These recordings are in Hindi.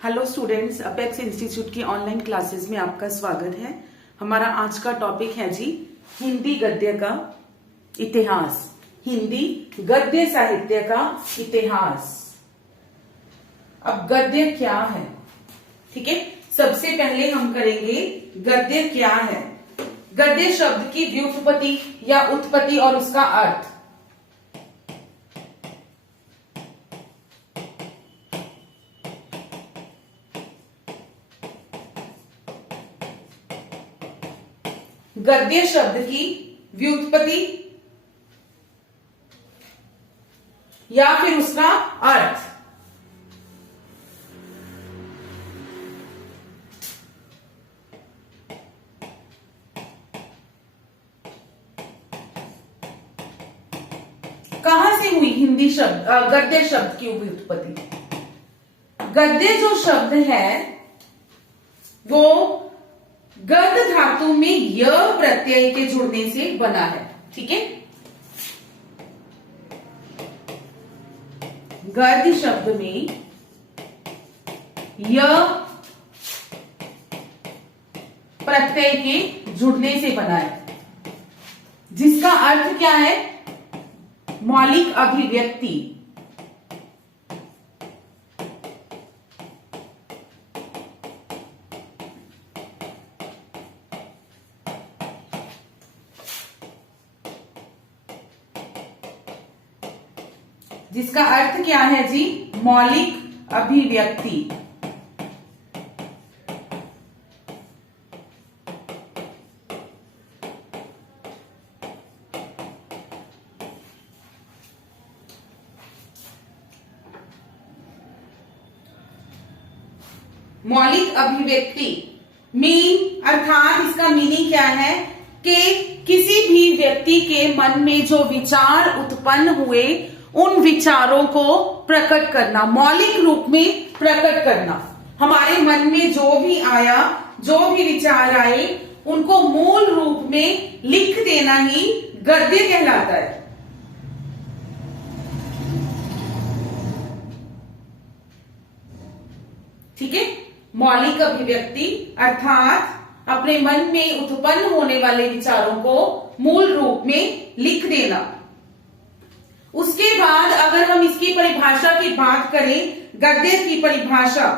हेलो स्टूडेंट्स, अपेक्स इंस्टीट्यूट की ऑनलाइन क्लासेस में आपका स्वागत है। हमारा आज का टॉपिक है जी हिंदी गद्य का इतिहास। हिंदी गद्य साहित्य का इतिहास। अब गद्य क्या है, ठीक है। सबसे पहले हम करेंगे गद्य क्या है। गद्य शब्द की व्युत्पत्ति या उत्पत्ति और उसका अर्थ। गद्य शब्द की व्युत्पत्ति या फिर उसका अर्थ। कहां से हुई हिंदी शब्द गद्य शब्द की व्युत्पत्ति। गद्य जो शब्द है वो गद धातु में य प्रत्यय के जुड़ने से बना है, ठीक है। गद शब्द में य प्रत्यय के जुड़ने से बना है, जिसका अर्थ क्या है? मौलिक अभिव्यक्ति। जिसका अर्थ क्या है जी? मौलिक अभिव्यक्ति। मौलिक अभिव्यक्ति मीन अर्थात इसका मीनिंग क्या है कि किसी भी व्यक्ति के मन में जो विचार उत्पन्न हुए उन विचारों को प्रकट करना, मौलिक रूप में प्रकट करना। हमारे मन में जो भी आया, जो भी विचार आए, उनको मूल रूप में लिख देना ही गद्य कहलाता है। ठीक है। मौलिक अभिव्यक्ति अर्थात अपने मन में उत्पन्न होने वाले विचारों को मूल रूप में लिख देना। उसके बाद अगर हम इसकी परिभाषा की बात करें, गद्य की परिभाषा,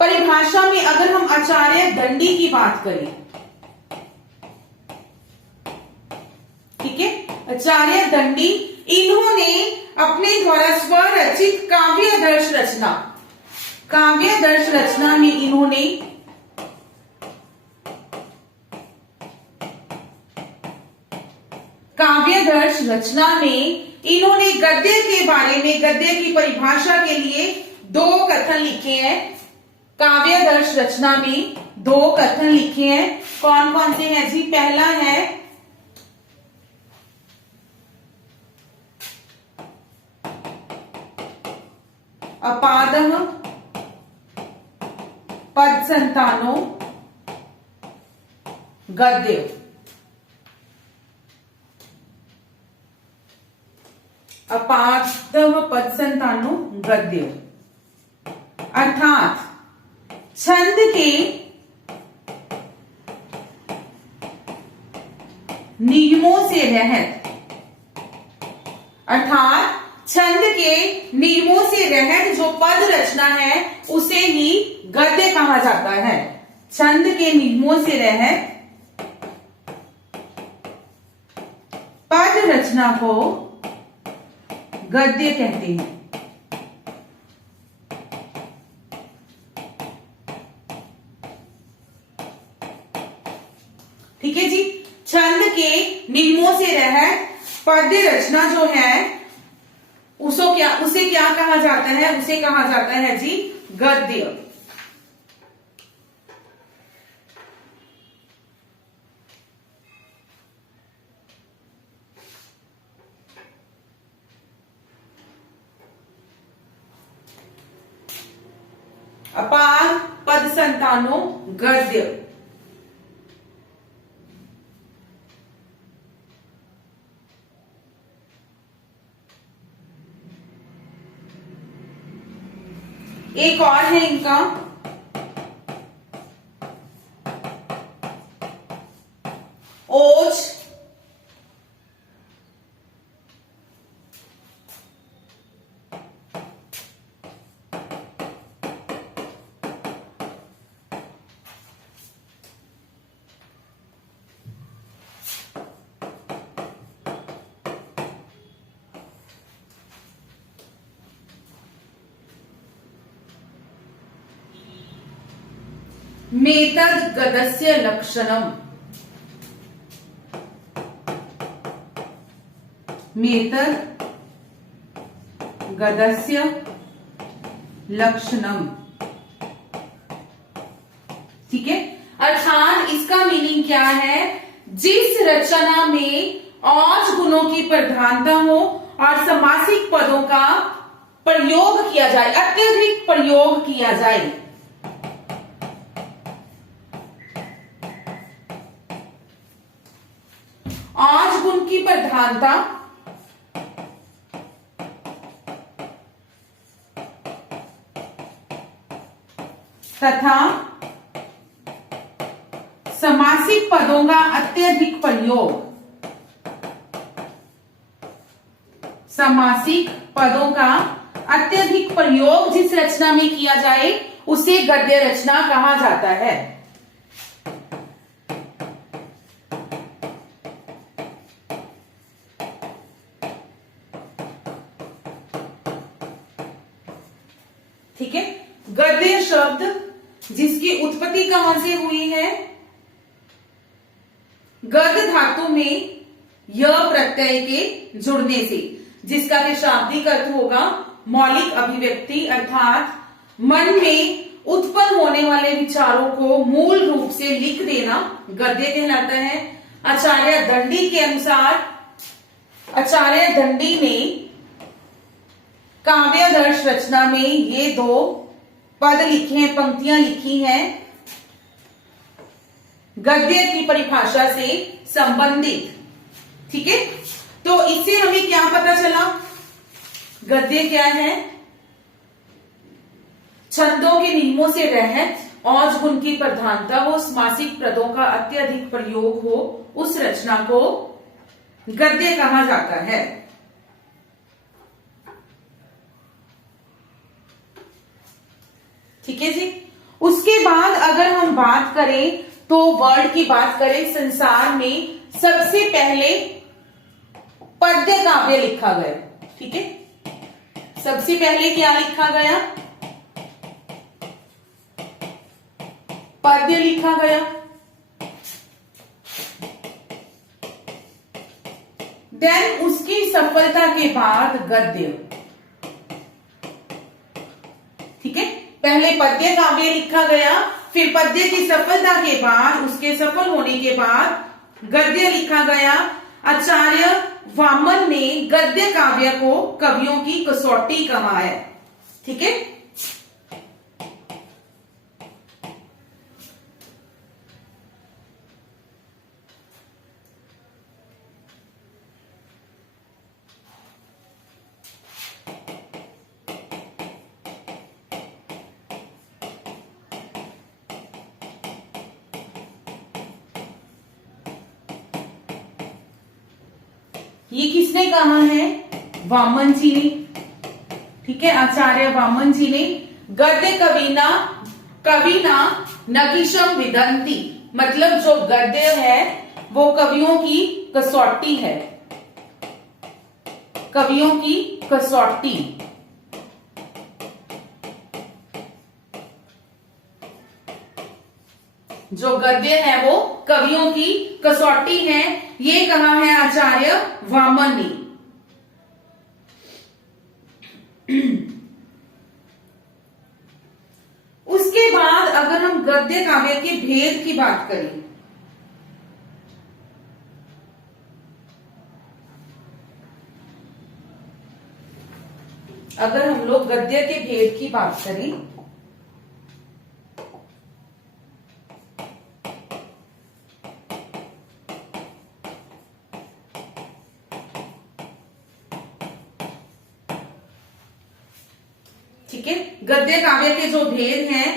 परिभाषा में अगर हम आचार्य दंडी की बात करें, ठीक है, आचार्य दंडी, इन्होंने अपने द्वारा स्वरचित काव्यादर्श रचना, काव्यादर्श रचना में इन्होंने काव्यादर्श रचना में इन्होंने गद्य के बारे में, गद्य की परिभाषा के लिए 2 कथन लिखे हैं। काव्यादर्श रचना में 2 कथन लिखे हैं। कौन कौन से हैं जी? पहला है अपादः पद संतानो गद्य। अपादः पद संतानो गद्य अर्थात छंद के नियमों से रहित, अर्थात छंद के नियमों से रहित जो पद रचना है उसे ही गद्य कहा जाता है। छंद के नियमों से रहित पद रचना को गद्य कहते हैं। ठीक है जी। छंद के नियमों से रहित पद्य रचना जो है उसे क्या कहा जाता है? उसे कहा जाता है जी गद्य। अपाद पद संतानो गद्य। एक और है इनका ओज, मेतद् गदस्य लक्षणम, मेतद् गदस्य लक्षणम। ठीक है, अर्थात इसका मीनिंग क्या है? जिस रचना में औज गुणों की प्रधानता हो और समासिक पदों का प्रयोग किया जाए, अत्यधिक प्रयोग किया जाए। औज गुण की प्रधानता तथा समासिक पदों का अत्यधिक प्रयोग, समासिक पदों का अत्यधिक प्रयोग जिस रचना में किया जाए उसे गद्य रचना कहा जाता है। ठीक है, गद्य शब्द जिसकी उत्पत्ति कहां से हुई है? गद धातु में य प्रत्यय के जुड़ने से, जिसका कि शाब्दिक अर्थ होगा मौलिक अभिव्यक्ति, अर्थात मन में उत्पन्न होने वाले विचारों को मूल रूप से लिख देना गद्य कहलाता है। आचार्य दंडी के अनुसार, आचार्य दंडी ने काव्यादर्श रचना में ये दो पद लिखे हैं, पंक्तियां लिखी हैं गद्य की परिभाषा से संबंधित। ठीक है, तो इससे हमें क्या पता चला? गद्य क्या है? छंदों के नियमों से रहित, औज गुण की प्रधानता हो, समासिक पदों का अत्यधिक प्रयोग हो, उस रचना को गद्य कहा जाता है। ठीक है जी। उसके बाद अगर हम बात करें तो वर्ड की बात करें, संसार में सबसे पहले पद्य काव्य लिखा गया। ठीक है, सबसे पहले क्या लिखा गया? पद्य लिखा गया। देन उसकी सफलता के बाद गद्य। ठीक है, पहले पद्य काव्य लिखा गया, फिर पद्य की सफलता के बाद, उसके सफल होने के बाद गद्य लिखा गया। आचार्य वामन ने गद्य काव्य को कवियों की कसौटी कहा है। ठीक है, ये किसने कहा है? वामन जी ने। ठीक है, आचार्य वामन जी ने गद्य कविना नकिशम विदंती, मतलब जो गद्य है वो कवियों की कसौटी है, कवियों की कसौटी। जो गद्य है वो कवियों की कसौटी है, ये कहा है आचार्य वामन ने। उसके बाद अगर हम गद्य काव्य के भेद की बात करें, अगर हम लोग गद्य के भेद की बात करें, ठीक है। गद्य काव्य के जो भेद हैं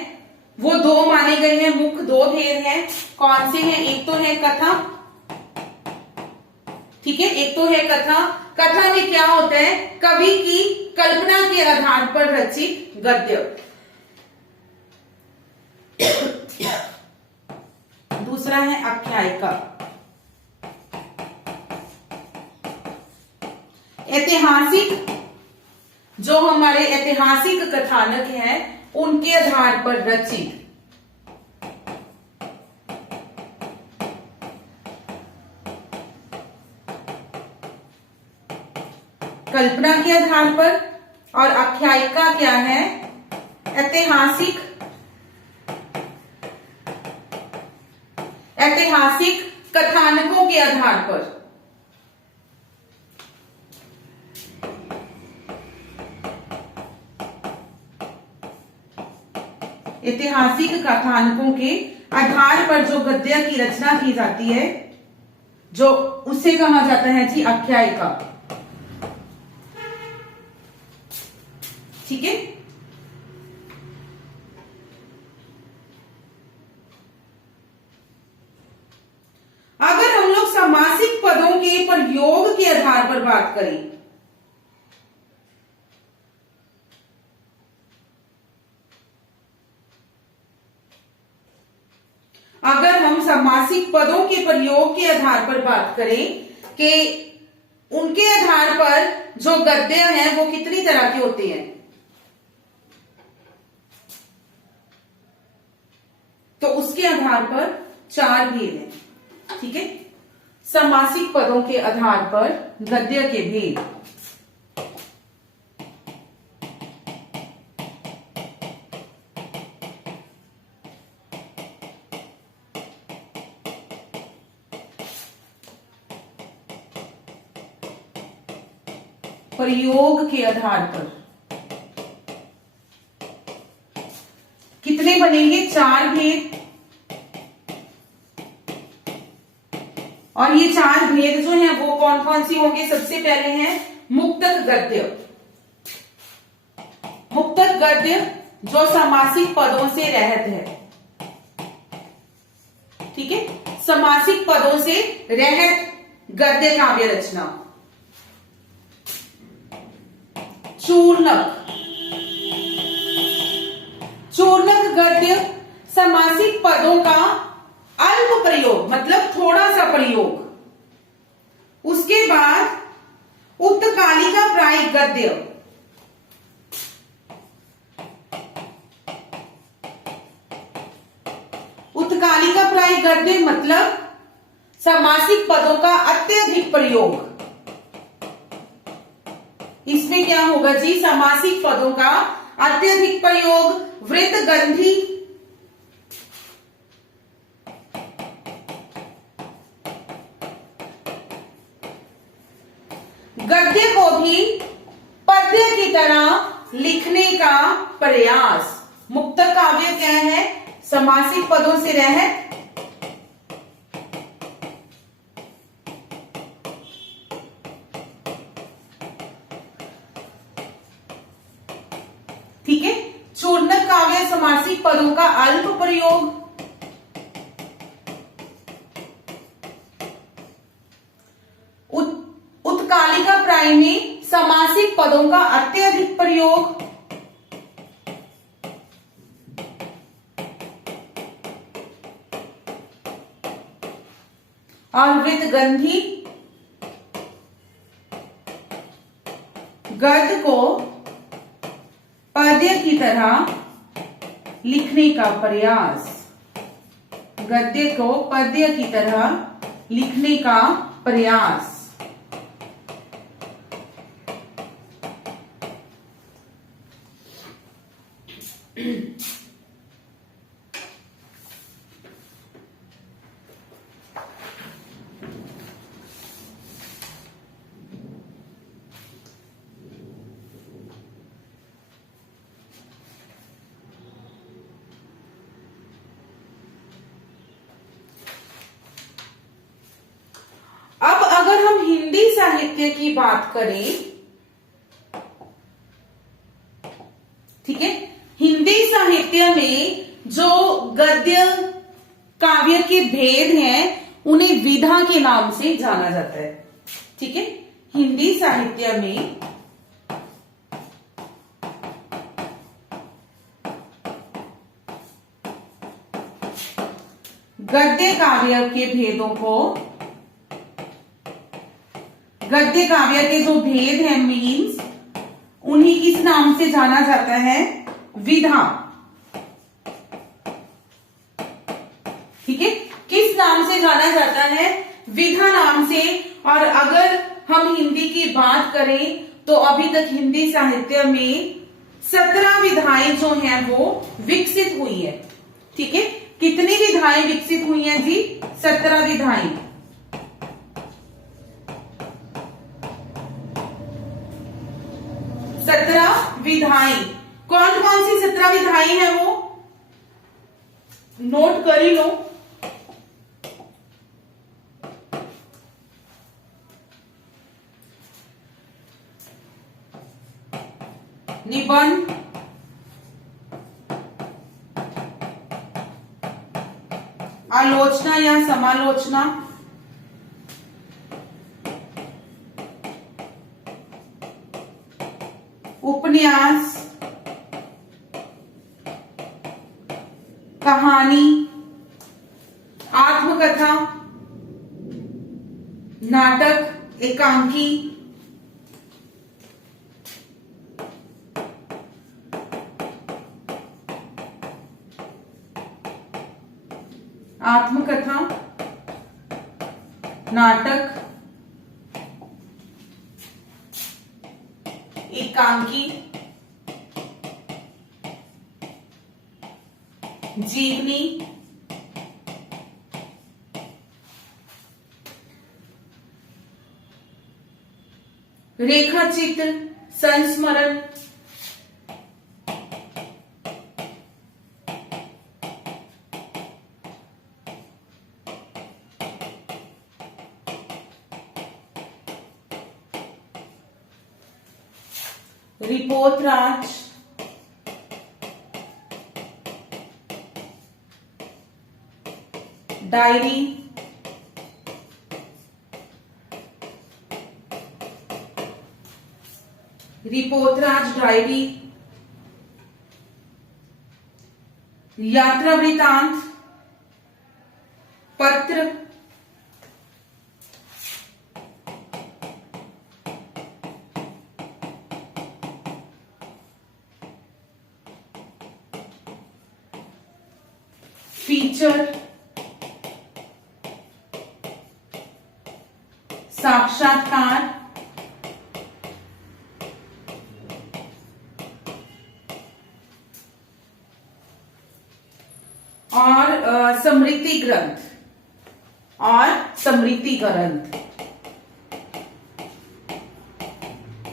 वो दो माने गए हैं, मुख्य दो भेद हैं। कौन से हैं? एक तो है कथा, ठीक है, एक तो है कथा। कथा में क्या होता है? कवि की कल्पना के आधार पर रचित गद्य। दूसरा है आख्यायिका। ऐतिहासिक, जो हमारे ऐतिहासिक कथानक हैं उनके आधार पर रचित। कल्पना के आधार पर। और आख्यायिका क्या है? ऐतिहासिक कथानकों के आधार पर। ऐतिहासिक कथानकों के आधार पर जो गद्य की रचना की जाती है, जो उसे कहा जाता है जी आख्यायिका, ठीक है। अगर हम लोग समासिक पदों के प्रयोग के आधार पर बात करें, अगर हम समासिक पदों के प्रयोग के आधार पर बात करें कि उनके आधार पर जो गद्य हैं वो कितनी तरह के होते हैं, तो उसके आधार पर चार भेद हैं, ठीक है। समासिक पदों के आधार पर गद्य के भेद। प्रयोग के आधार पर कितने बनेंगे? चार भेद। और ये चार भेद जो हैं वो कौन कौन सी होंगे? सबसे पहले हैं मुक्तक गद्य। मुक्तक गद्य जो समासिक पदों से रहित है, ठीक है, समासिक पदों से रहित गद्य काव्य रचना। चूर्णक। चूर्णक गद्य समासिक पदों का अल्प प्रयोग, मतलब थोड़ा सा प्रयोग। उसके बाद उत्तकालिका प्रायिक गद्य। उत्तकालिका प्रायिक गद्य मतलब समासिक पदों का अत्यधिक प्रयोग। इसमें क्या होगा जी? समासिक पदों का अत्यधिक प्रयोग। वृत्तगंधी। गद्य को भी पद्य की तरह लिखने का प्रयास। मुक्तक काव्य क्या है? समासिक पदों से रहित, ठीक है। चूर्णक काव्य समासिक पदों का अल्प प्रयोग। उत्कालिका प्राय में समासिक पदों का अत्यधिक प्रयोग। और वृत्तगंधी गद्य को पद्य की तरह लिखने का प्रयास। गद्य को पद्य की तरह लिखने का प्रयास। अब अगर हम हिंदी साहित्य की बात करें, ठीक गद्य काव्य के भेद हैं उन्हें विधा के नाम से जाना जाता है। ठीक है, हिंदी साहित्य में गद्य काव्य के भेदों को, गद्य काव्य के जो भेद हैं मीन्स, उन्हीं किस नाम से जाना जाता है? विधा। ठीक है, किस नाम से जाना जाता है? विधा नाम से। और अगर हम हिंदी की बात करें तो अभी तक हिंदी साहित्य में 17 विधाएं जो हैं वो विकसित हुई है। ठीक है, कितनी विधाएं विकसित हुई हैं जी? 17 विधाएं। 17 विधाएं। कौन कौन सी 17 विधाएं हैं वो नोट कर ही लो। निबंध, आलोचना या समालोचना, उपन्यास, कहानी, आत्मकथा, नाटक, एकांकी, आत्मकथा, नाटक, एकांकी, जीवनी, रेखाचित्र, संस्मरण, रिपोर्टराज, डायरी, रिपोर्टराज डायरी, यात्रा वृतांत, पत्र, फीचर, साक्षात्कार, और स्मृति ग्रंथ,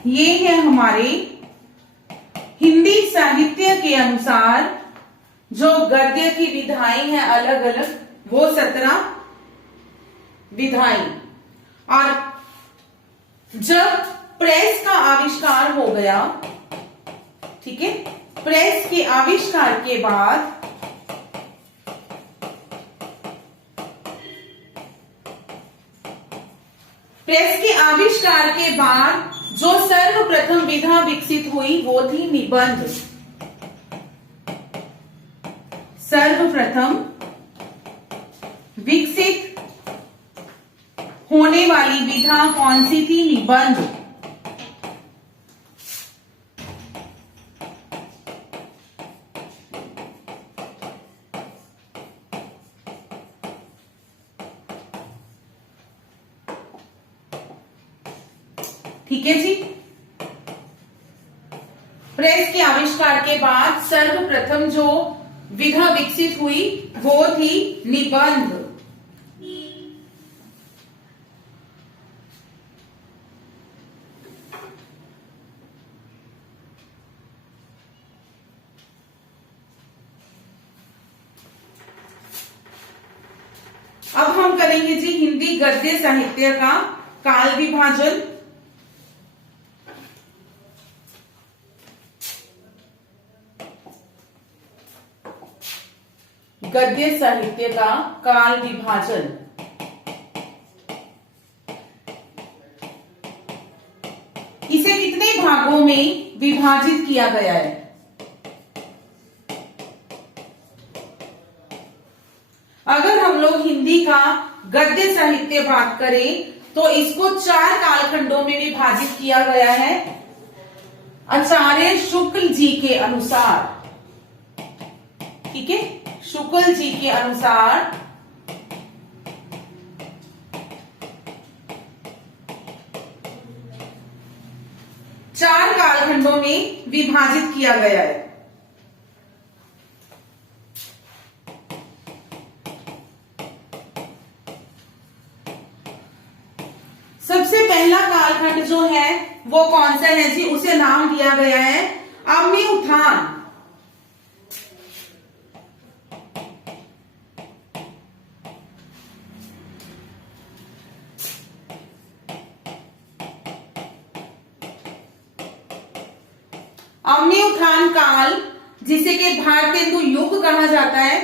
ये है हमारे हिंदी साहित्य के अनुसार जो गद्य की विधाएं हैं अलग अलग, वो 17 विधाएं। और जब प्रेस का आविष्कार हो गया, ठीक है, प्रेस के आविष्कार के बाद जो सर्वप्रथम विधा विकसित हुई वो थी निबंध। सर्वप्रथम विकसित होने वाली विधा कौन सी थी? निबंध। ठीक है जी, प्रेस के आविष्कार के बाद सर्वप्रथम जो विधा विकसित हुई वो थी निबंध। अब हम करेंगे जी हिंदी गद्य साहित्य का काल विभाजन। गद्य साहित्य का काल विभाजन। इसे कितने भागों में विभाजित किया गया है? अगर हम लोग हिंदी का गद्य साहित्य बात करें तो इसको 4 कालखंडों में विभाजित किया गया है आचार्य शुक्ल जी के अनुसार। ठीक है, शुक्ल जी के अनुसार 4 कालखंडों में विभाजित किया गया है। सबसे पहला कालखंड जो है वो कौन सा है जी? उसे नाम दिया गया है अम्मी उत्थान। अम्मी उत्थान काल, जिसे कि भारतेंदु युग कहा जाता है।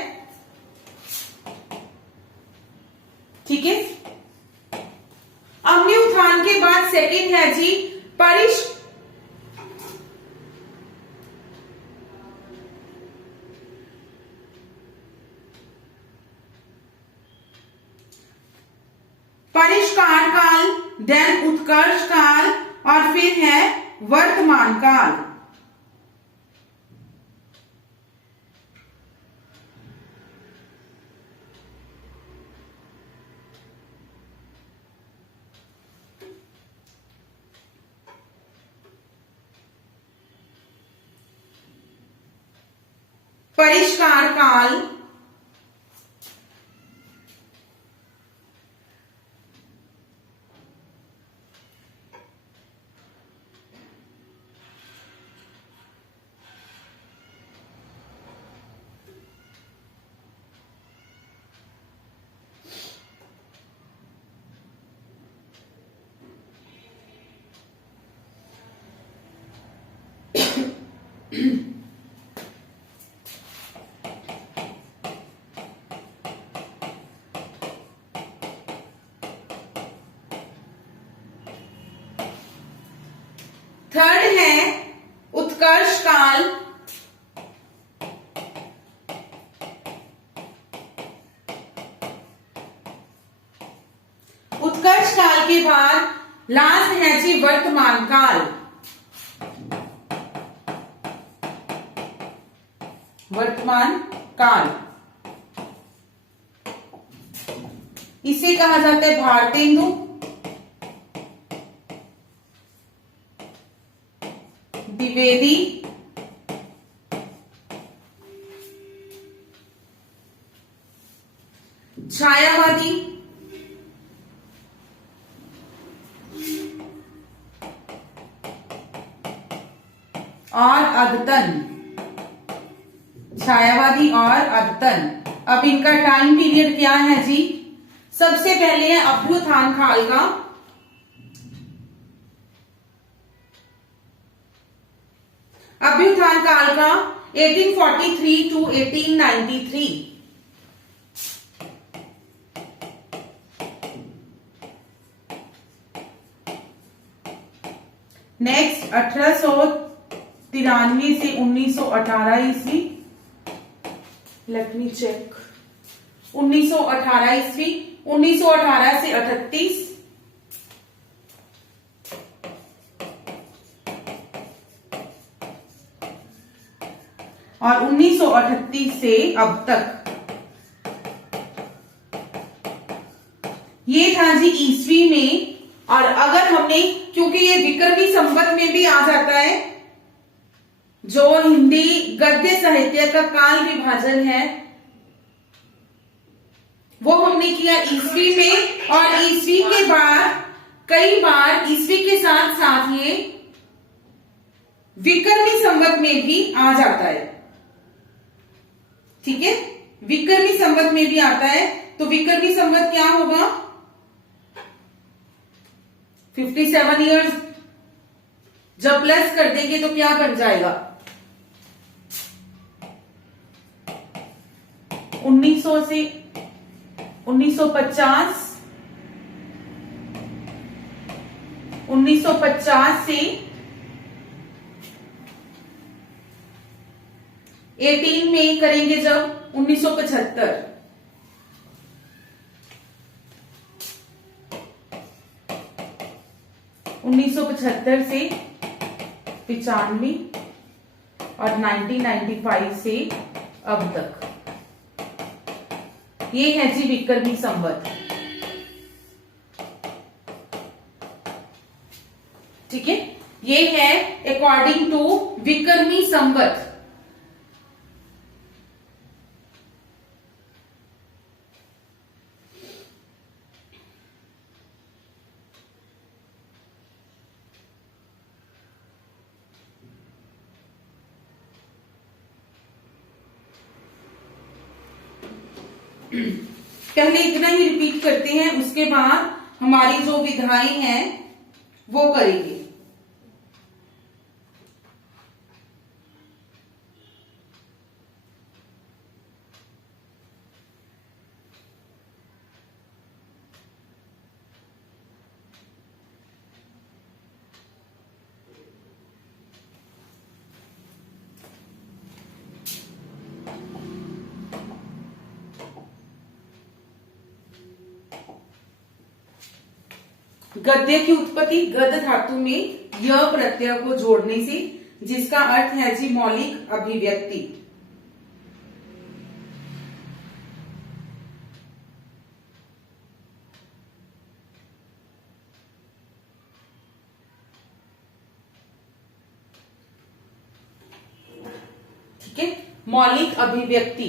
ठीक है, अम्मी उत्थान के बाद सेकंड है जी परिष्कार काल, देन उत्कर्ष काल और फिर है वर्तमान काल। परिष्कार काल, थर्ड है उत्कर्ष काल, उत्कर्ष काल के बाद लास्ट है जी वर्तमान काल। वर्तमान काल इसे कहा जाता है भारतेंदु, द्विवेदी, छायावादी और अद्यतन। छायावादी और अद्यतन। अब इनका टाइम पीरियड क्या है जी? सबसे पहले है अभ्युत्थान काल का, अभ्युत्थान काल का 1843 टू 1893। नेक्स्ट 1893 से 1918 ईस्वी। Let me check. 1918 ईस्वी, 1918 से 38, और 1938 से अब तक। ये था जी ईस्वी में। और अगर हमने, क्योंकि ये विक्रमी संवत में भी आ जाता है, जो हिंदी गद्य साहित्य का काल विभाजन है वो हमने किया ईस्वी में। और ईस्वी के बाद कई बार ईस्वी के साथ साथ ये विक्रमी संवत में भी आ जाता है। ठीक है, विक्रमी संवत में भी आता है। तो विक्रमी संवत क्या होगा? 57 ईयर्स। जब प्लस कर देंगे तो क्या बन जाएगा? 1900 से 1950, 1950 से 18 में करेंगे जब 1975, 1975 से 95 और 1995 से अब तक, ये है जी विक्रमी संवत। ठीक है, ये है अकॉर्डिंग टू विक्रमी संवत। पहले इतना ही रिपीट करते हैं, उसके बाद हमारी जो विधाएं हैं वो करेंगे। गद्य की उत्पत्ति गद धातु में य प्रत्यय को जोड़ने से, जिसका अर्थ है जी मौलिक अभिव्यक्ति। ठीक है, मौलिक अभिव्यक्ति।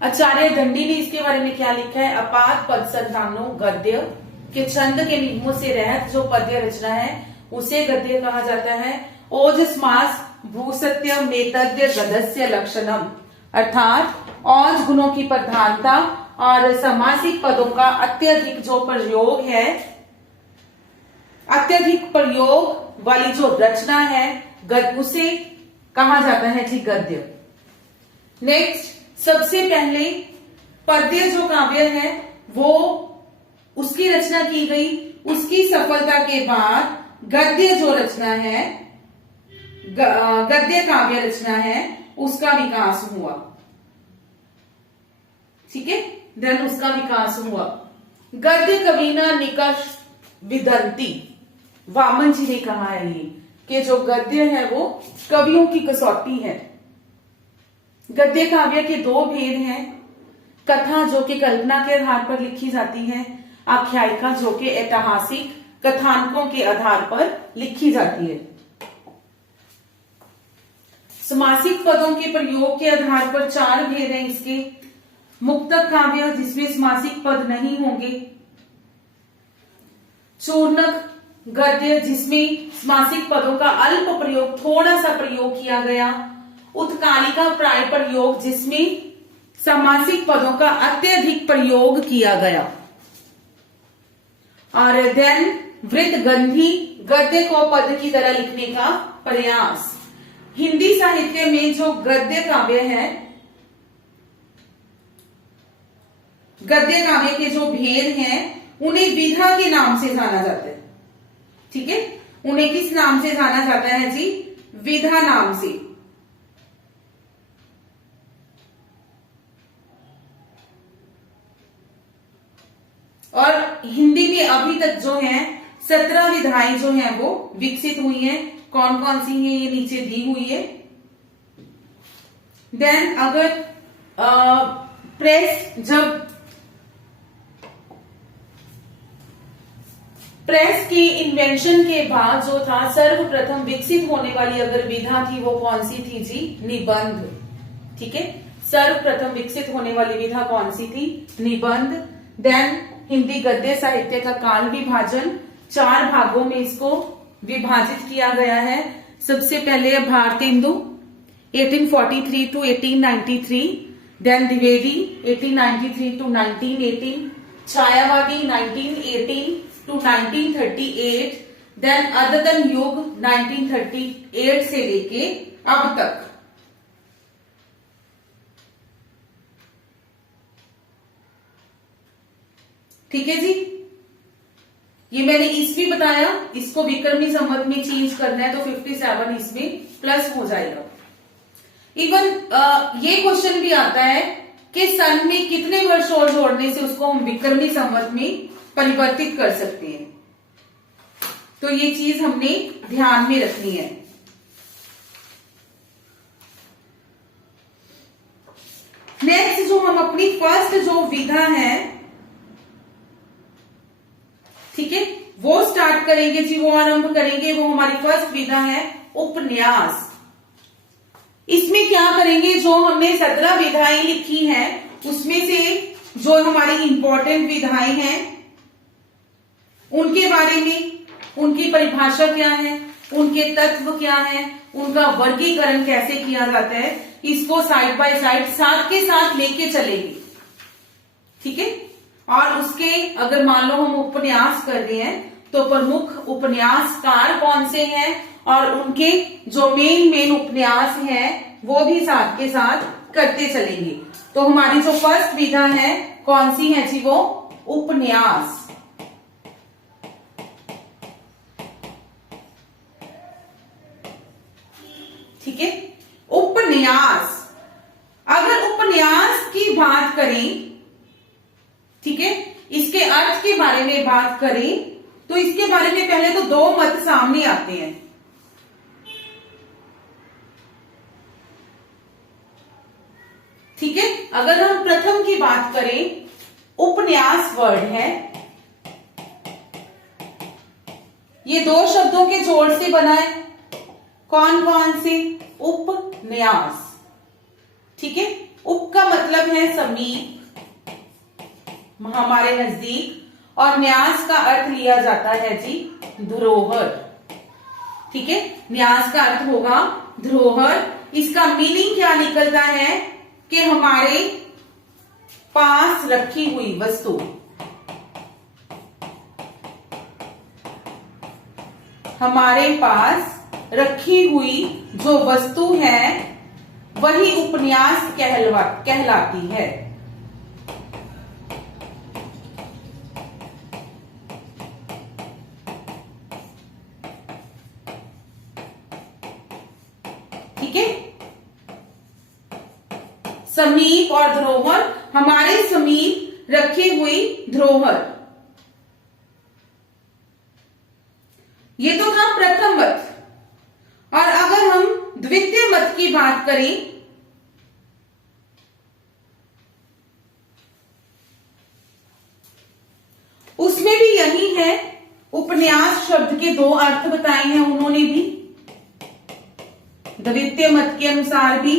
आचार्य दंडी ने इसके बारे में क्या लिखा है? अपाद पद संतानो गद्य के छंद के नियमों से रहित जो पद्य रचना है उसे गद्य कहा जाता है। ओज समास भूसत्य मेतद्य गदस्य लक्षणम, अर्थात औज गुणों की प्रधानता और समासिक पदों का अत्यधिक जो प्रयोग है, अत्यधिक प्रयोग वाली जो रचना है उसे कहा जाता है जी गद्य। नेक्स्ट, सबसे पहले पद्य जो काव्य है वो उसकी रचना की गई, उसकी सफलता के बाद गद्य जो रचना है, गद्य काव्य रचना है, उसका विकास हुआ। ठीक है, देन उसका विकास हुआ। गद्य कविना निकष विदंती, वामन जी ने कहा है ये कि जो गद्य है वो कवियों की कसौटी है। गद्य काव्य के दो भेद हैं, कथा जो कि कल्पना के आधार पर लिखी जाती है, आख्यायिका जो कि ऐतिहासिक कथानकों के आधार पर लिखी जाती है। समासिक पदों के प्रयोग के आधार पर चार भेद हैं इसके। मुक्तक काव्य जिसमें समासिक पद नहीं होंगे, चूर्णक गद्य जिसमें समासिक पदों का अल्प प्रयोग, थोड़ा सा प्रयोग किया गया, उत्कालिका प्राय प्रयोग जिसमें समासिक पदों का अत्यधिक प्रयोग किया गया, और देन वृत्तगंधी गद्य को पद की तरह लिखने का प्रयास। हिंदी साहित्य में जो गद्य काव्य है, गद्य काव्य के जो भेद हैं उन्हें विधा के नाम से जाना जाता है। ठीक है, उन्हें किस नाम से जाना जाता है जी? विधा नाम से। और हिंदी में अभी तक जो है 17 विधाएं जो हैं वो विकसित हुई हैं। कौन कौन सी हैं ये नीचे दी हुई है। देन अगर प्रेस के इन्वेंशन के बाद जो था सर्वप्रथम विकसित होने वाली अगर विधा थी वो कौन सी थी जी? निबंध। ठीक है, सर्वप्रथम विकसित होने वाली विधा कौन सी थी? निबंध। देन हिंदी गद्य साहित्य का काल विभाजन, 4 भागों में इसको विभाजित किया गया है। सबसे पहले Bharatendu 1843 to 1893, then Dwivedi 1893 to 1918, छायावादी 1918 टू 1938, देन अद्यतन युग 1938 से लेके अब तक। ठीक है जी। ये मैंने ईस्वी बताया, इसको विक्रमी संवत में चेंज करना है तो 57 ईस्वी प्लस हो जाएगा। इवन ये क्वेश्चन भी आता है कि सन में कितने वर्ष और जोड़ने से उसको हम विक्रमी संवत में परिवर्तित कर सकते हैं, तो ये चीज हमने ध्यान में रखनी है। नेक्स्ट जो हम अपनी फर्स्ट जो विधा है, ठीक है, वो स्टार्ट करेंगे जी, वो आरंभ करेंगे। वो हमारी फर्स्ट विधा है उपन्यास। इसमें क्या करेंगे, जो हमने 17 विधाएं लिखी हैं उसमें से जो हमारी इंपॉर्टेंट विधाएं हैं उनके बारे में, उनकी परिभाषा क्या है, उनके तत्व क्या है, उनका वर्गीकरण कैसे किया जाता है, इसको साइड बाय साइड साथ के साथ लेके चलेंगे। ठीक है। और उसके अगर मान लो हम उपन्यास कर रहे हैं तो प्रमुख उपन्यासकार कौन से हैं और उनके जो मेन उपन्यास हैं वो भी साथ के साथ करते चलेंगे। तो हमारी जो फर्स्ट विधा है कौन सी है जी, वो उपन्यास। ठीक है। उपन्यास, अगर उपन्यास की बात करें, ठीक है, इसके अर्थ के बारे में बात करें तो इसके बारे में पहले तो दो मत सामने आते हैं। ठीक है। अगर हम प्रथम की बात करें, उपन्यास वर्ड है, ये दो शब्दों के जोड़ से बना है। कौन कौन से? उपन्यास। ठीक है। उप का मतलब है समीप, हमारे नजदीक, और न्यास का अर्थ लिया जाता है जी धरोहर। ठीक है। न्यास का अर्थ होगा धरोहर। इसका मीनिंग क्या निकलता है कि हमारे पास रखी हुई वस्तु, हमारे पास रखी हुई जो वस्तु है वही उपन्यास कहलाती है। ठीक है। समीप और धरोहर, हमारे समीप रखी हुई धरोहर, ये तो था प्रथम मत। और अगर हम द्वितीय मत की बात करें, उसमें भी यही है। उपन्यास शब्द के दो अर्थ बताए हैं उन्होंने भी, द्वितीय मत के अनुसार भी।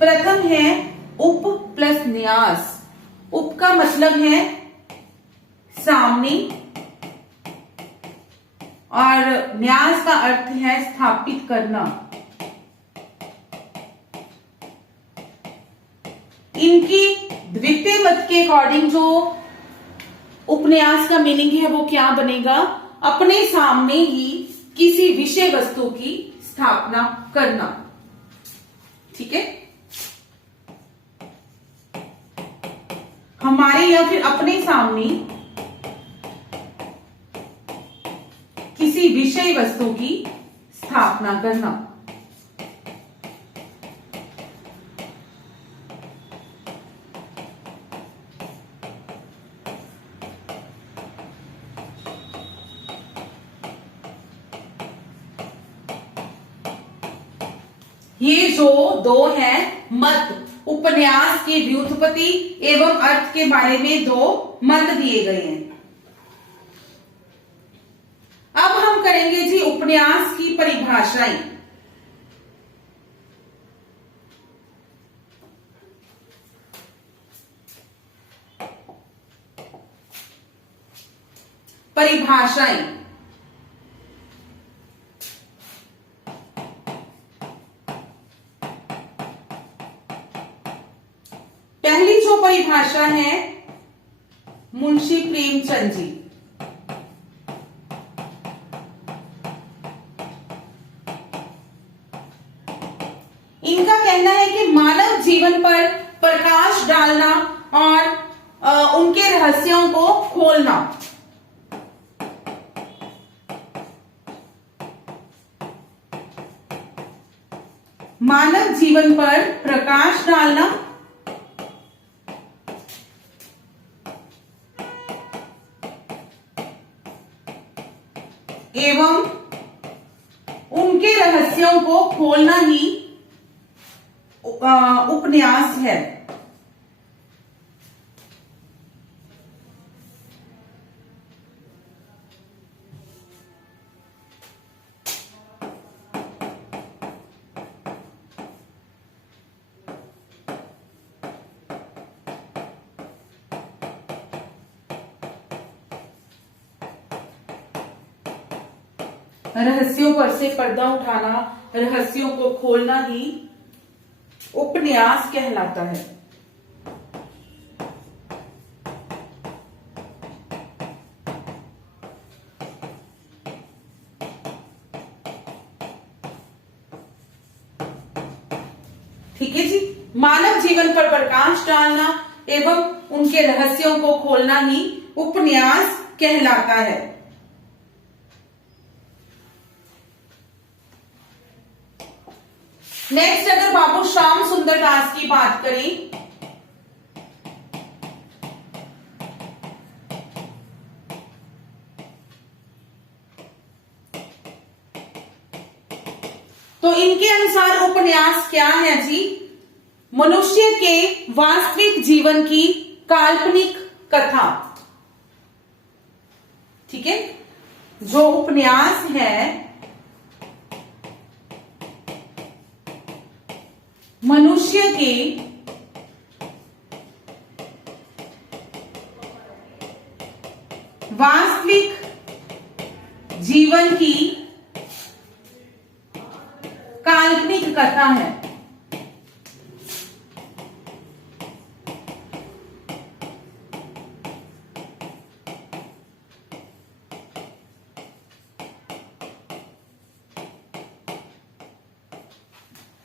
प्रथम है उप प्लस न्यास। उप का मतलब है सामने और न्यास का अर्थ है स्थापित करना। इनकी द्वितीय मत के अकॉर्डिंग जो उपन्यास का मीनिंग है वो क्या बनेगा? अपने सामने ही किसी विषय वस्तु की स्थापना करना। ठीक है। हमारे या फिर अपने सामने किसी विषय वस्तु की स्थापना करना। ये जो दो हैं मत, उपन्यास की व्युत्पत्ति एवं अर्थ के बारे में दो मत दिए गए हैं। अब हम करेंगे जी उपन्यास की परिभाषाएं। परिभाषाएं, पहली जो परिभाषा है मुंशी प्रेमचंद जी। इनका कहना है कि मानव जीवन पर प्रकाश डालना और उनके रहस्यों को खोलना। मानव जीवन पर प्रकाश डालना। एवं उनके रहस्यों को खोलना ही उपन्यास है। रहस्यों पर से पर्दा उठाना, रहस्यों को खोलना ही उपन्यास कहलाता है। ठीक है जी। मानव जीवन पर प्रकाश डालना एवं उनके रहस्यों को खोलना ही उपन्यास कहलाता है। नेक्स्ट, अगर बाबू श्याम सुंदर दास की बात करें तो इनके अनुसार उपन्यास क्या है जी? मनुष्य के वास्तविक जीवन की काल्पनिक कथा। ठीक है, जो उपन्यास है मनुष्य के वास्तविक जीवन की काल्पनिक कथा है।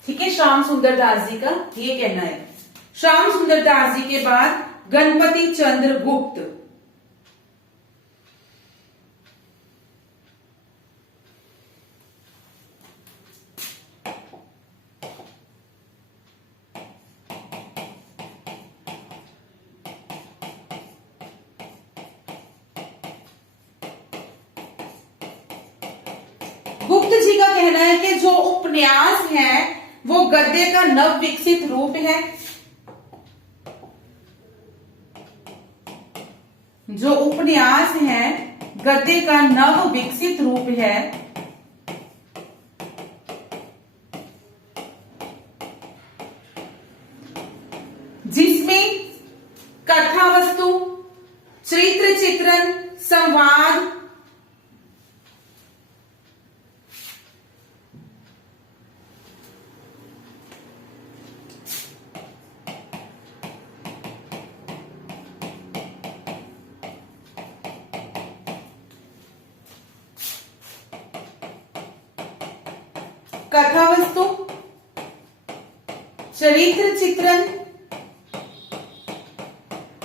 ठीक है, श्याम सुंदर दास जी का ये कहना है। श्याम सुंदर दास जी के बाद गणपति चंद्र गुप्त। गुप्त जी का कहना है कि जो उपन्यास है वो गद्य का नव विकसित रूप है। जो उपन्यास है गद्य का नव विकसित रूप है, जिसमें कथा वस्तु, चरित्र चित्रण, संवाद, कथावस्तु, चरित्र चित्रण,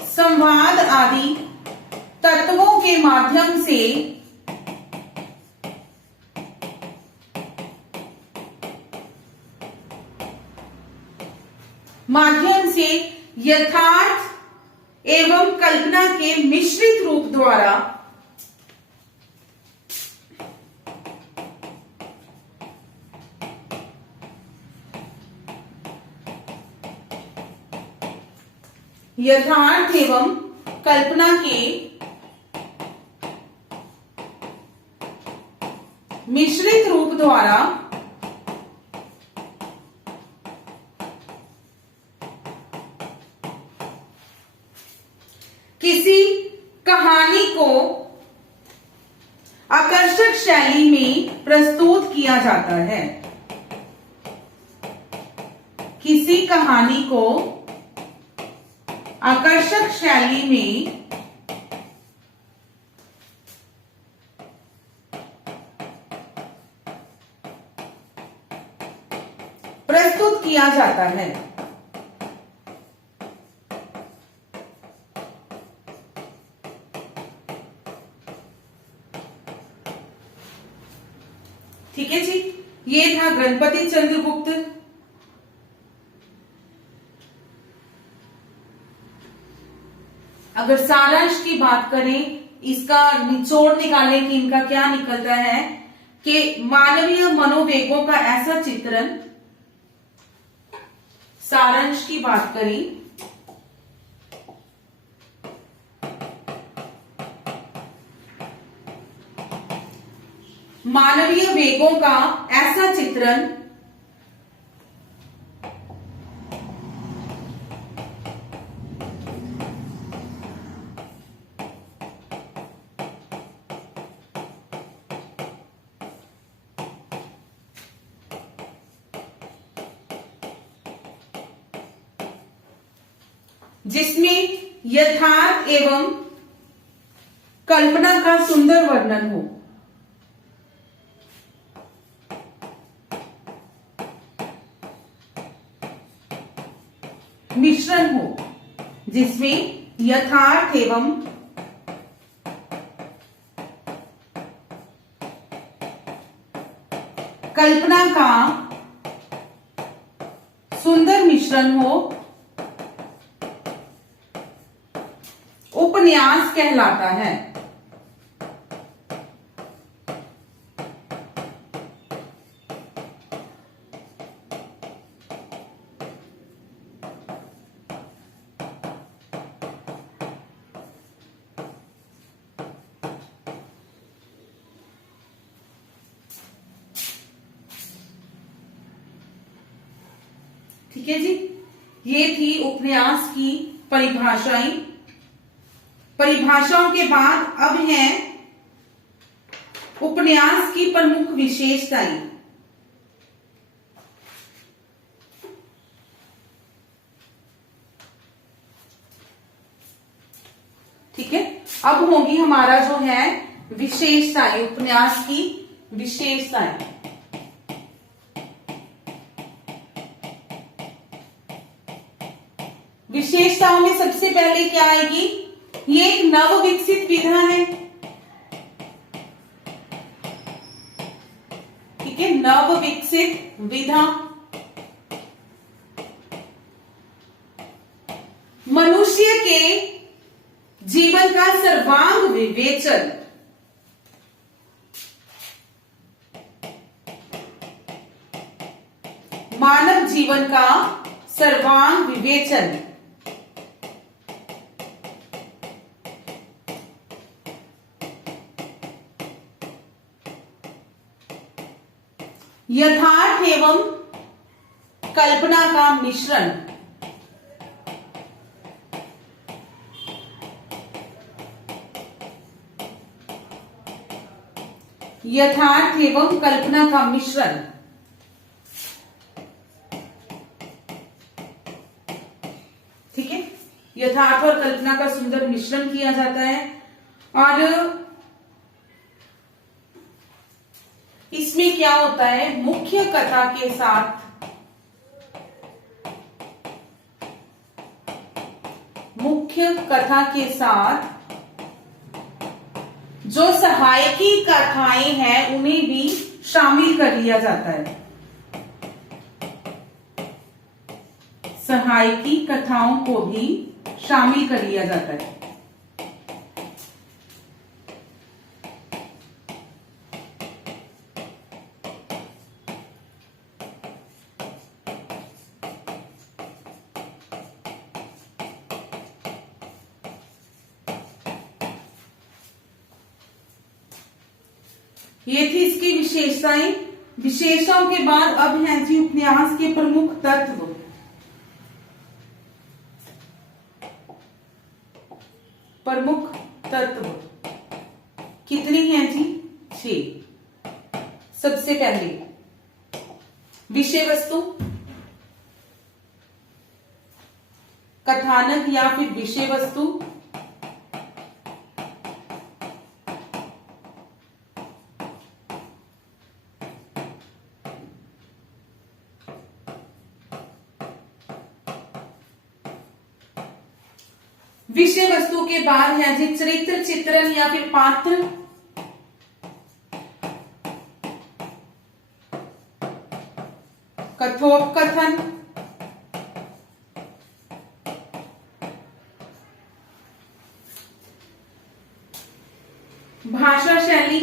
संवाद आदि तत्वों के माध्यम से यथार्थ एवं कल्पना के मिश्रित रूप द्वारा यथार्थ एवं कल्पना के मिश्रित रूप द्वारा किसी कहानी को आकर्षक शैली में प्रस्तुत किया जाता है। किसी कहानी को आकर्षक शैली में प्रस्तुत किया जाता है। ठीक है जी, ये था गणपति चंद्रगुप्त। अगर सारांश की बात करें, इसका निचोड़ निकालें कि इनका क्या निकलता है कि मानवीय मनोवेगों का ऐसा चित्रण, सारांश की बात करें मानवीय वेगों का ऐसा चित्रण जिसमें यथार्थ एवं कल्पना का सुंदर वर्णन हो। मिश्रण हो, जिसमें यथार्थ एवं कल्पना का सुंदर मिश्रण हो, उपन्यास कहलाता है। ठीक है जी, ये थी उपन्यास की परिभाषाएं। परिभाषाओं के बाद अब है उपन्यास की प्रमुख विशेषताएं। ठीक है, अब होगी हमारा जो है विशेषताएं, उपन्यास की विशेषताएं। विशेषताओं में सबसे पहले क्या आएगी, ये एक नव विकसित विधा है। ठीक है, नव विकसित विधा। मनुष्य के जीवन का सर्वांग विवेचन। मानव जीवन का सर्वांग विवेचन। यथार्थ एवं कल्पना का मिश्रण। यथार्थ एवं कल्पना का मिश्रण। ठीक है, यथार्थ और कल्पना का सुंदर मिश्रण किया जाता है। और इसमें क्या होता है, मुख्य कथा के साथ जो सहायकी कथाएं हैं उन्हें भी शामिल कर लिया जाता है। सहायकी कथाओं को भी शामिल कर लिया जाता है। ये थी इसकी विशेषताएं। विशेषताओं के बाद अब है जी उपन्यास के प्रमुख तत्व। प्रमुख तत्व कितने हैं जी? 6। सबसे पहले विषय वस्तु, कथानक या फिर विषय वस्तु, विषय वस्तु के बाद है जी चरित्र चित्रण या फिर पात्र, कथोपकथन, भाषा शैली,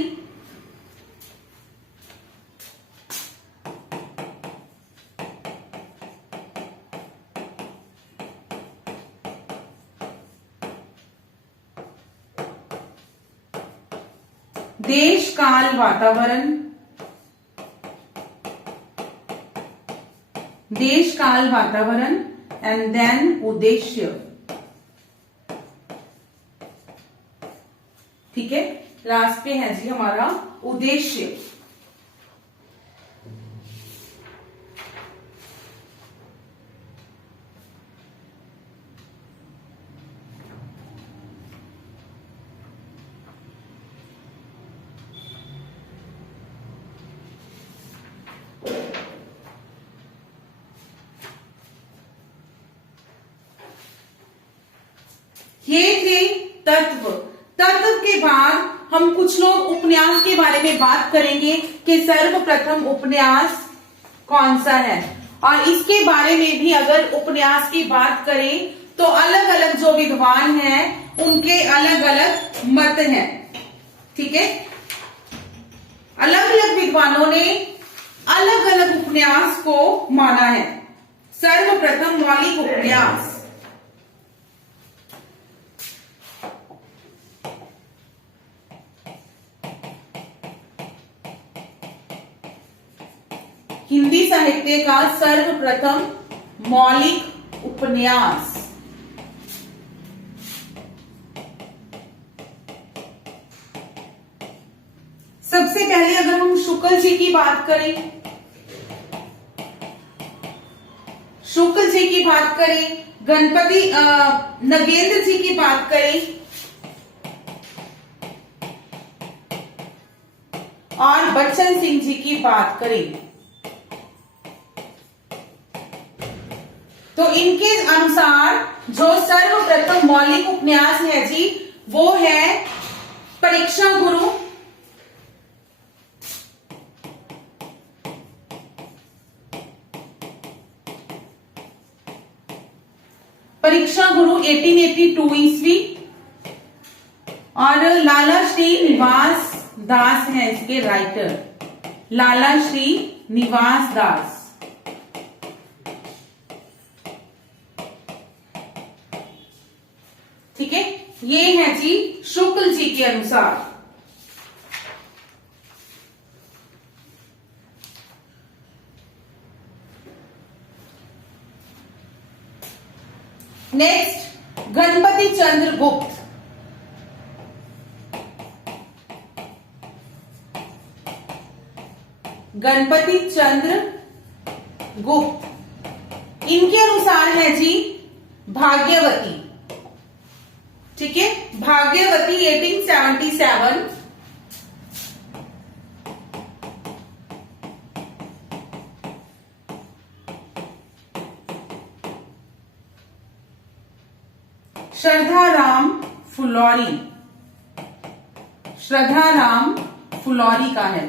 देश काल वातावरण, देश काल वातावरण एंड देन उद्देश्य। ठीक है, लास्ट पे है जी हमारा उद्देश्य। ये थे तत्व। तत्व के बाद हम कुछ लोग उपन्यास के बारे में बात करेंगे कि सर्वप्रथम उपन्यास कौन सा है, और इसके बारे में भी अगर उपन्यास की बात करें तो अलग अलग जो विद्वान हैं उनके अलग अलग मत हैं। ठीक है, अलग अलग विद्वानों ने अलग अलग उपन्यास को माना है। सर्वप्रथम मौलिक उपन्यास, हिंदी साहित्य का सर्वप्रथम मौलिक उपन्यास। सबसे पहले अगर हम शुक्ल जी की बात करें, शुक्ल जी की बात करें, गणपति नगेंद्र जी की बात करें और बच्चन सिंह जी की बात करें, तो इनके अनुसार जो सर्वप्रथम मौलिक उपन्यास है जी वो है परीक्षा गुरु, परीक्षा गुरु 1882 ईस्वी, और लाला श्री निवास दास है इसके राइटर, लाला श्री निवास दास। ठीक है, ये है जी शुक्ल जी के अनुसार। नेक्स्ट, गणपति चंद्र गुप्त। गणपति चंद्र गुप्त, इनके अनुसार है जी भाग्यवती। ठीक है, भाग्यवती 1877, श्रद्धा राम फुलौरी, श्रद्धा राम फुलौरी का है।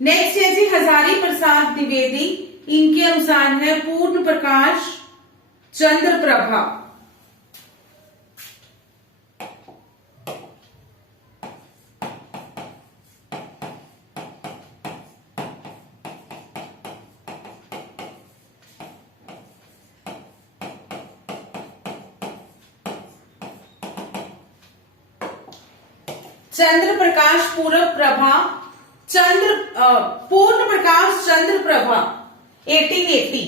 नेक्स्ट है जी हजारी प्रसाद द्विवेदी, इनके अनुसार है पूर्ण प्रकाश चंद्र प्रभा। चंद्र प्रकाश पूर्व प्रभा, पूर्ण प्रकाश चंद्र प्रभा 1880।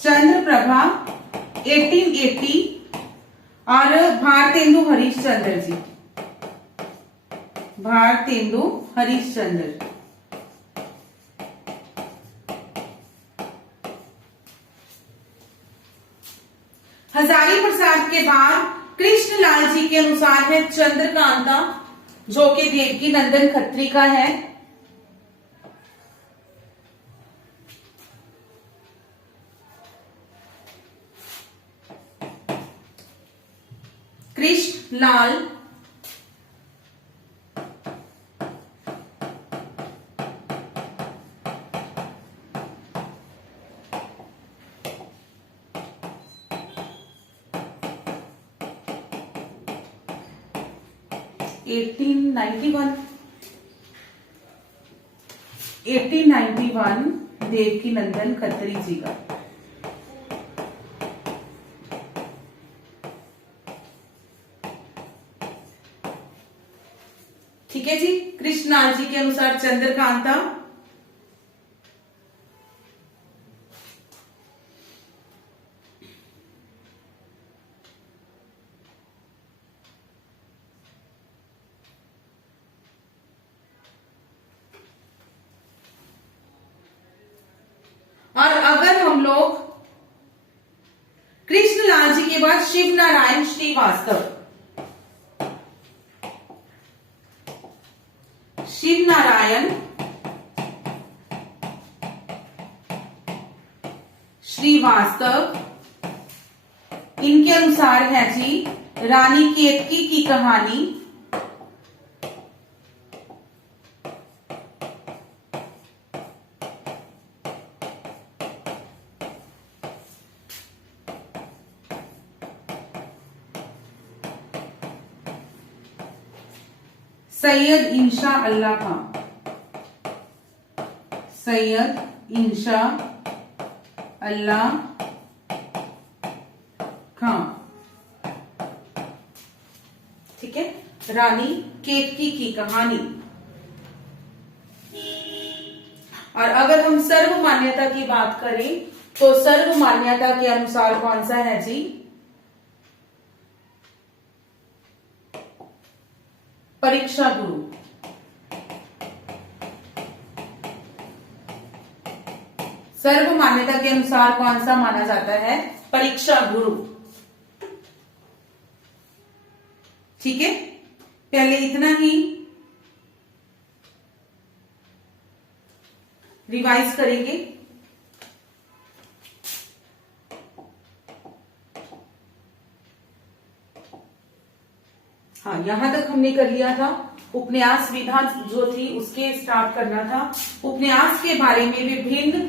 चंद्र प्रभा 1880 और भारतेंदु हरिश्चंद्र जी, भारतेंदु हरिश्चंद्र। हजारी प्रसाद के बाद कृष्णलाल जी के अनुसार है चंद्रकांता, जो कि देवकी नंदन खत्री का है। कृष्णलाल (1891) देवकी नंदन खत्री जी का। ठीक है जी। कृष्णलाल जी के अनुसार चंद्रकांता, और अगर हम लोग कृष्णलाल जी के बाद शिव नारायण श्रीवास्तव, शिव नारायण श्रीवास्तव, इनके अनुसार है जी रानी केतकी की कहानी, सैयद इंशा अल्लाह खां, सैयद इंशा अल्लाह खां। ठीक है। रानी केतकी की कहानी। और अगर हम सर्व मान्यता की बात करें तो सर्व मान्यता के अनुसार कौन सा है जी? परीक्षा गुरु। सर्व मान्यता के अनुसार कौन सा माना जाता है? परीक्षा गुरु। ठीक है। पहले इतना ही रिवाइज करेंगे। हाँ, यहां तक हमने कर लिया था। उपन्यास विधा जो थी उसके स्टार्ट करना था। उपन्यास के बारे में विभिन्न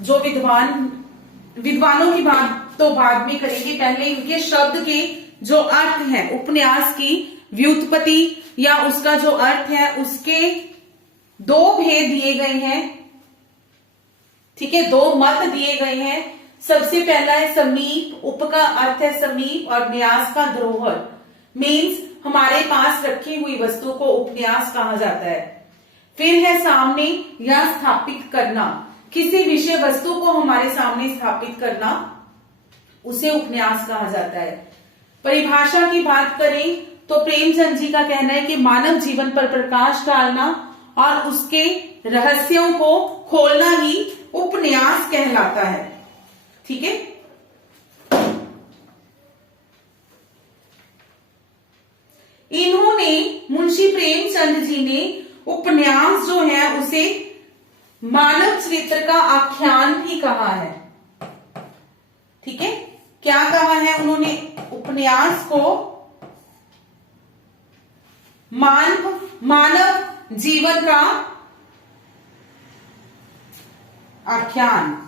जो विद्वानों की बात तो बाद में करेंगे। पहले इनके शब्द के जो अर्थ है, उपन्यास की व्युत्पत्ति या उसका जो अर्थ है, उसके दो भेद दिए गए हैं। ठीक है, दो मत दिए गए हैं। सबसे पहला है समीप। उप का अर्थ है समीप और न्यास का धरोहर। मीन्स हमारे पास रखी हुई वस्तु को उपन्यास कहा जाता है। फिर है सामने या स्थापित करना। किसी विषय वस्तु को हमारे सामने स्थापित करना, उसे उपन्यास कहा जाता है। परिभाषा की बात करें तो प्रेमचंद जी का कहना है कि मानव जीवन पर प्रकाश डालना और उसके रहस्यों को खोलना ही उपन्यास कहलाता है। ठीक है। इन्होंने, मुंशी प्रेमचंद जी ने उपन्यास जो है उसे मानव चरित्र का आख्यान भी कहा है। ठीक है। क्या कहा है उन्होंने? उपन्यास को मानव जीवन का आख्यान।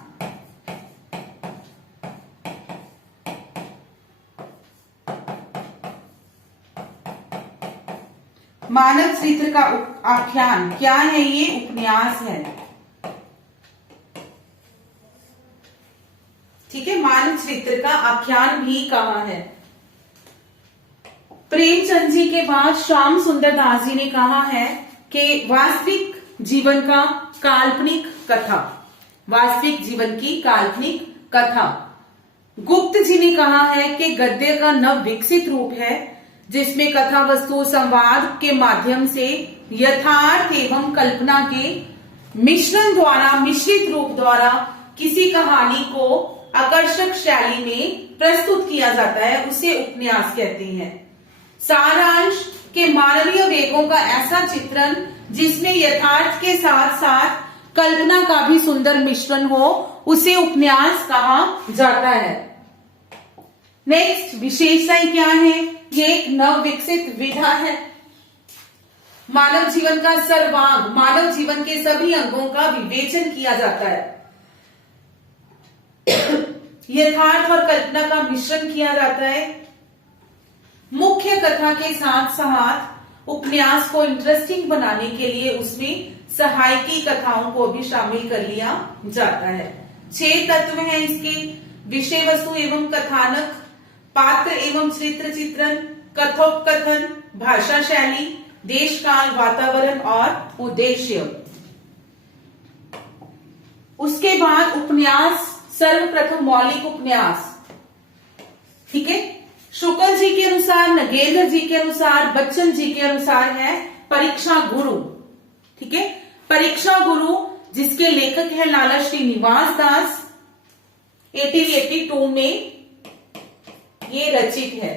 मानव चरित्र का आख्यान क्या है? ये उपन्यास है। ठीक है। मानव चरित्र का आख्यान भी कहा है। प्रेमचंद जी के बाद श्याम सुंदर दास जी ने कहा है कि वास्तविक जीवन का काल्पनिक कथा, वास्तविक जीवन की काल्पनिक कथा। गुप्त जी ने कहा है कि गद्य का नव विकसित रूप है जिसमें कथा वस्तु संवाद के माध्यम से यथार्थ एवं कल्पना के मिश्रण द्वारा, मिश्रित रूप द्वारा किसी कहानी को आकर्षक शैली में प्रस्तुत किया जाता है, उसे उपन्यास कहते हैं। सारांश के मानवीय वेगों का ऐसा चित्रण जिसमें यथार्थ के साथ साथ कल्पना का भी सुंदर मिश्रण हो, उसे उपन्यास कहा जाता है। नेक्स्ट, विशेषताएं क्या है? ये एक नव विकसित विधा है। मानव जीवन का सर्वांग, मानव जीवन के सभी अंगों का विवेचन किया जाता है। यथार्थ और कल्पना का मिश्रण किया जाता है। मुख्य कथा के साथ साथ उपन्यास को इंटरेस्टिंग बनाने के लिए उसमें सहायकी कथाओं को भी शामिल कर लिया जाता है। 6 तत्व हैं इसके: विषय वस्तु एवं कथानक, पात्र एवं चरित्र चित्रण, कथोपकथन, भाषा शैली, देश काल वातावरण और उद्देश्य। उसके बाद उपन्यास, सर्वप्रथम मौलिक उपन्यास, ठीक है। शुक्ल जी के अनुसार, नगेंद्र जी के अनुसार, बच्चन जी के अनुसार है परीक्षा गुरु, ठीक है। परीक्षा गुरु जिसके लेखक है लाला श्रीनिवास दास, 1882 में ये रचित है।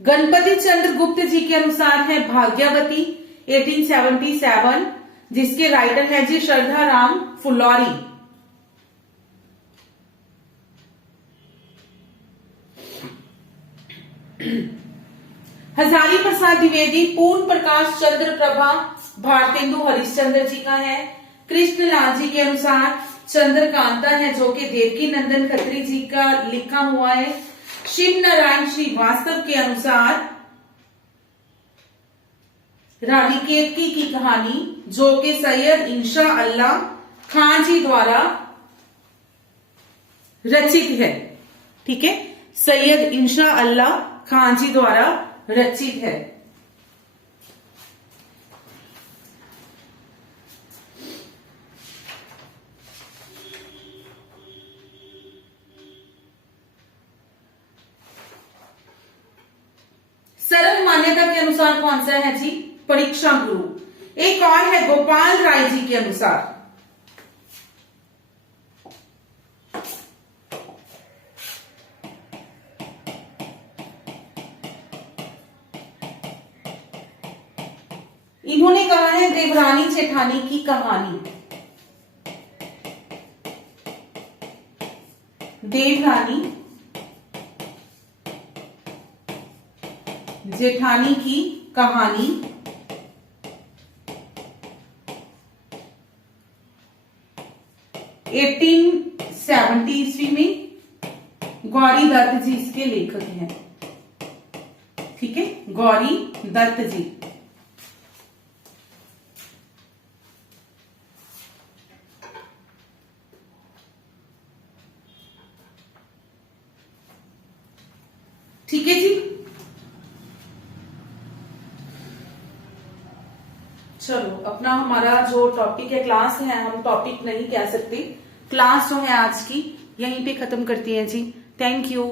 गणपति चंद्र गुप्त जी के अनुसार है भाग्यवती, 1877, जिसके राइटर है जी श्रद्धा राम फुलौरी। हजारी प्रसाद द्विवेदी पूर्ण प्रकाश चंद्र प्रभा भारतेंदु हरिश्चंद्र जी का है। कृष्णलाल जी के अनुसार चंद्रकांता है, जो कि देवकी नंदन खत्री जी का लिखा हुआ है। शिव नारायण श्रीवास्तव के अनुसार रानी केतकी की कहानी, जो कि सैयद इंशा अल्लाह खान जी द्वारा रचित है, ठीक है। सैयद इंशा अल्लाह खान जी द्वारा रचित है। सर्व मान्यता के अनुसार कौन सा है जी? परीक्षा गुरु। एक और है गोपाल राय जी के अनुसार, इन्होंने कहा है देवरानी जेठानी की कहानी। देवरानी जेठानी की कहानी, 1870 ईस्वी में गौरी दत्त जी इसके लेखक हैं, ठीक है। गौरी दत्त जी। ठीक है जी, चलो अपना हमारा जो टॉपिक है, क्लास है, हम टॉपिक नहीं कह सकते, क्लास जो है आज की यहीं पे खत्म करती है जी। Thank you.